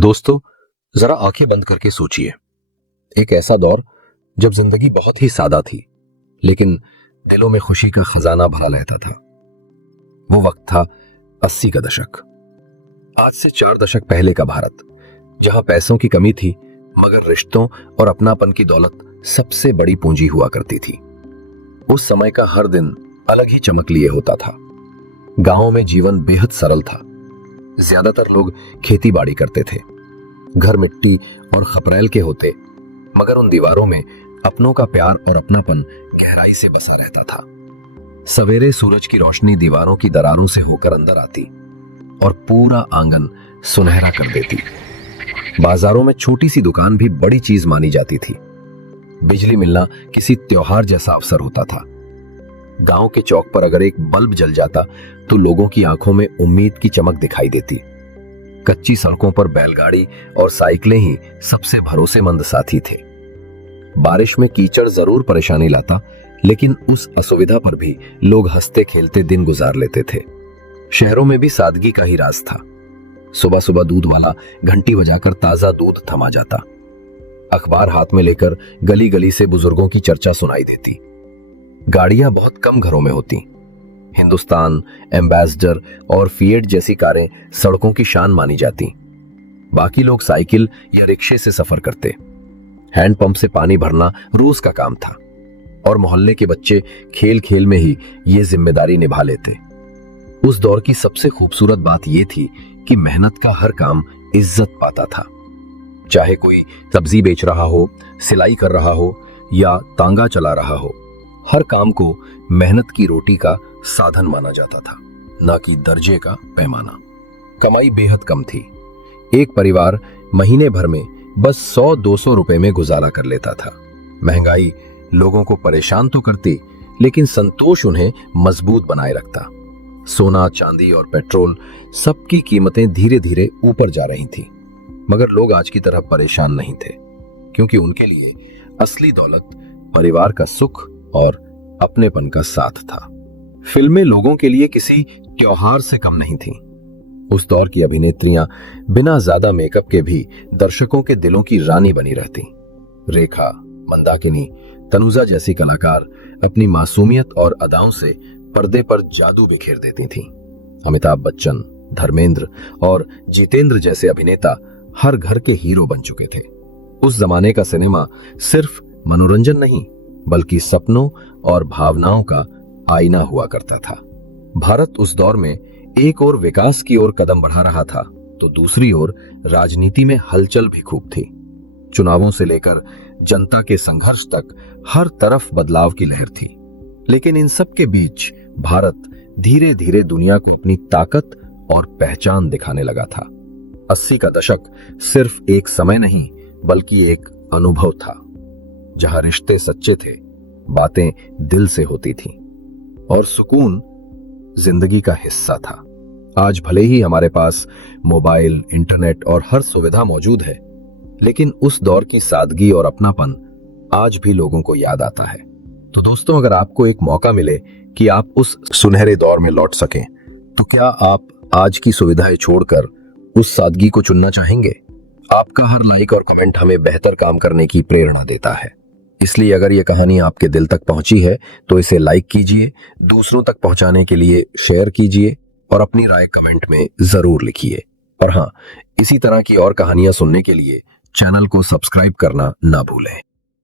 दोस्तों, जरा आंखें बंद करके सोचिए। एक ऐसा दौर जब जिंदगी बहुत ही सादा थी, लेकिन दिलों में खुशी का खजाना भरा रहता था। वो वक्त था 80 का दशक। आज से 4 दशक पहले का भारत, जहां पैसों की कमी थी मगर रिश्तों और अपनापन की दौलत सबसे बड़ी पूंजी हुआ करती थी। उस समय का हर दिन अलग ही चमक लिए होता था। गांवों में जीवन बेहद सरल था। ज्यादातर लोग खेती बाड़ी करते थे। घर मिट्टी और खपरेल के होते, मगर उन दीवारों में अपनों का प्यार और अपनापन गहराई से बसा रहता था। सवेरे सूरज की रोशनी दीवारों की दरारों से होकर अंदर आती और पूरा आंगन सुनहरा कर देती। बाजारों में छोटी सी दुकान भी बड़ी चीज मानी जाती थी। बिजली मिलना किसी त्योहार जैसा अवसर होता था। गांव के चौक पर अगर एक बल्ब जल जाता तो लोगों की आंखों में उम्मीद की चमक दिखाई देती। कच्ची सड़कों पर बैलगाड़ी और साइकिलें ही सबसे भरोसेमंद साथी थे। बारिश में कीचड़ जरूर परेशानी लाता, लेकिन उस असुविधा पर भी लोग हंसते खेलते दिन गुजार लेते थे। शहरों में भी सादगी का ही राज था। सुबह सुबह दूध वाला घंटी बजाकर ताजा दूध थमा जाता। अखबार हाथ में लेकर गली गली से बुजुर्गों की चर्चा सुनाई देती। गाड़ियां बहुत कम घरों में होती। हिंदुस्तान, एम्बेसडर और फिएट जैसी कारें सड़कों की शान मानी जाती। बाकी लोग साइकिल या रिक्शे से सफर करते। हैंडपंप से पानी भरना रोज का काम था और मोहल्ले के बच्चे खेल खेल में ही ये जिम्मेदारी निभा लेते। उस दौर की सबसे खूबसूरत बात यह थी कि मेहनत का हर काम इज्जत पाता था। चाहे कोई सब्जी बेच रहा हो, सिलाई कर रहा हो या तांगा चला रहा हो, हर काम को मेहनत की रोटी का साधन माना जाता था, ना कि दर्जे का पैमाना। कमाई बेहद कम थी। एक परिवार महीने भर में बस 100-200 रुपए में गुजारा कर लेता था। महंगाई लोगों को परेशान तो करती, लेकिन संतोष उन्हें मजबूत बनाए रखता। सोना, चांदी और पेट्रोल, सबकी कीमतें धीरे धीरे ऊपर जा रही थी, मगर लोग आज की तरह परेशान नहीं थे, क्योंकि उनके लिए असली दौलत परिवार का सुख और अपनेपन का साथ था। फिल्में लोगों के लिए किसी त्योहार से कम नहीं थीं। उस दौर की अभिनेत्रियां बिना ज्यादा मेकअप के भी दर्शकों के दिलों की रानी बनी रहती। रेखा, मंदाकिनी, तनुजा जैसी कलाकार अपनी मासूमियत और अदाओं से पर्दे पर जादू बिखेर देती थीं। अमिताभ बच्चन, धर्मेंद्र और जितेंद्र जैसे अभिनेता हर घर के हीरो बन चुके थे। उस जमाने का सिनेमा सिर्फ मनोरंजन नहीं, बल्कि सपनों और भावनाओं का आईना हुआ करता था। भारत उस दौर में एक ओर विकास की ओर कदम बढ़ा रहा था, तो दूसरी ओर राजनीति में हलचल भी खूब थी। चुनावों से लेकर जनता के संघर्ष तक हर तरफ बदलाव की लहर थी। लेकिन इन सब के बीच भारत धीरे धीरे दुनिया को अपनी ताकत और पहचान दिखाने लगा था। 80 का दशक सिर्फ एक समय नहीं, बल्कि एक अनुभव था, जहां रिश्ते सच्चे थे, बातें दिल से होती थीं और सुकून जिंदगी का हिस्सा था। आज भले ही हमारे पास मोबाइल, इंटरनेट और हर सुविधा मौजूद है, लेकिन उस दौर की सादगी और अपनापन आज भी लोगों को याद आता है। तो दोस्तों, अगर आपको एक मौका मिले कि आप उस सुनहरे दौर में लौट सकें, तो क्या आप आज की सुविधाएं छोड़कर उस सादगी को चुनना चाहेंगे? आपका हर लाइक और कमेंट हमें बेहतर काम करने की प्रेरणा देता है। इसलिए अगर ये कहानी आपके दिल तक पहुंची है तो इसे लाइक कीजिए, दूसरों तक पहुंचाने के लिए शेयर कीजिए और अपनी राय कमेंट में जरूर लिखिए। और हाँ, इसी तरह की और कहानियां सुनने के लिए चैनल को सब्सक्राइब करना ना भूलें।